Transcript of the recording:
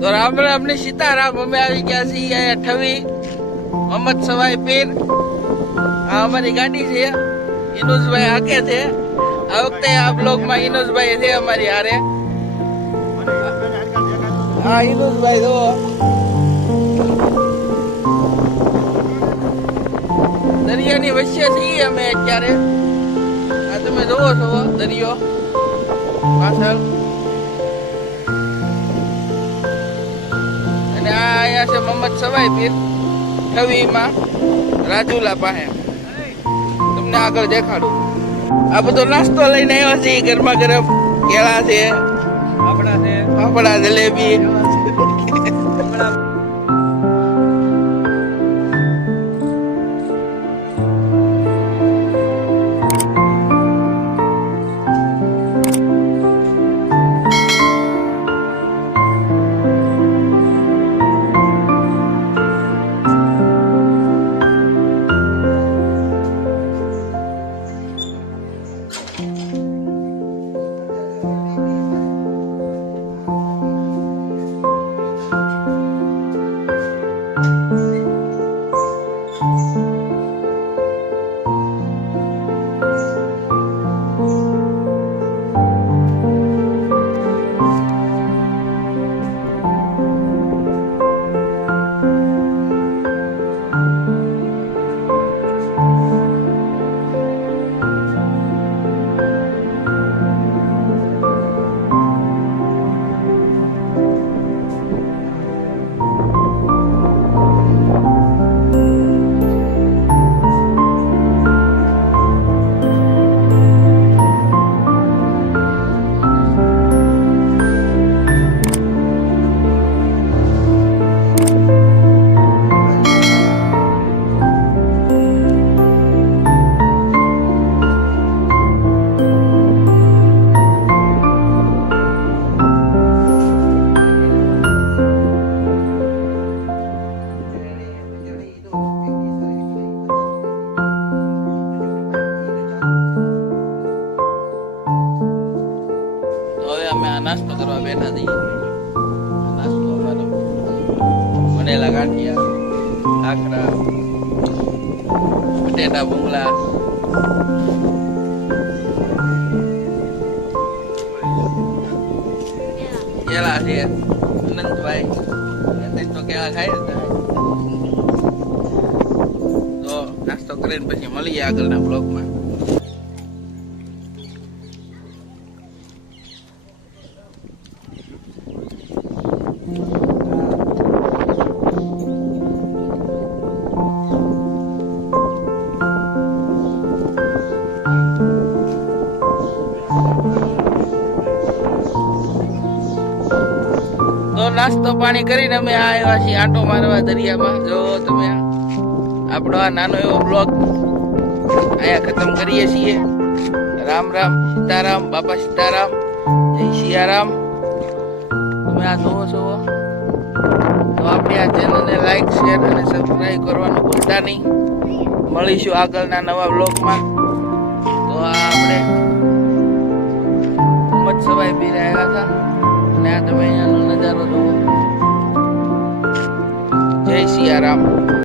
તો રામ રામ ને સીતારામ. અમે આવી ગયા છીએ અહીંયા ઠવી મોહમ્મદ સવાઈ પીર. આ અમારી ગાડી છે, ઇનુસભાઈ હાકે છે. આ વખતે આ બ્લોગમાં ઇનુસભાઈ છે અમારી હારે. હા ઇનુસભાઈ જો દરિયાની વચ્ચે છીએ અમે અત્યારે. આ તમે જોવો છો દરિયો પાછળ. અને આ અહીંયા છે મોહમ્મદ સવાઈ પીર ઠવીમાં રાજુલા પાસે. તમને આગળ દેખાડું. આ બધો નાસ્તો લઈને આવ્યા છે. ગરમા ગરમ કેળા છે, ફાફડા જલેબી. અમે આ નાસ્તો કરવા બેઠા છીએ. નાસ્તો અમારો બનેલા ગાંઠિયા, ખાખરા, બટેટા ભૂંગળા, કેળા છે. અનંતભાઈ તો કેળા ખાય તો નાસ્તો કરીને પછી મળીએ આગળના બ્લોગમાં. તો નાસ્તો પાણી કરીને અમે આવ્યા છીએ આંટો મારવા દરિયામાં. જો તમે આપણો આ નાનો એવો બ્લોગ અહીંયા ખતમ કરીએ છીએ. રામ રામ, સીતારામ, બાપા સીતારામ, જય સિયારામ. તમે આ જોવો છો તો આપણી આ ચેનલને લાઈક, શેર અને સબસ્ક્રાઈબ કરવાનું ભૂલતા નહીં. મળીશું આગળના નવા બ્લોગમાં. તો આ આપણે મોહમ્મદ સવાઈ પીર આવ્યા હતા અને આ તમે અહીંયાનો નજારો જુઓ. જય સિયારામ.